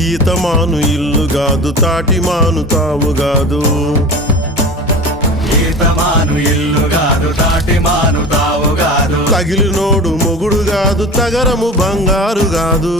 ఈత మాను ఇల్లు కాదు తాటి మాను తావు కాదు. ఈతమాను ఇల్లు కాదు తాటి మాను తావు కాదు. తగిలినోడు మొగుడు కాదు తగరము బంగారు కాదు.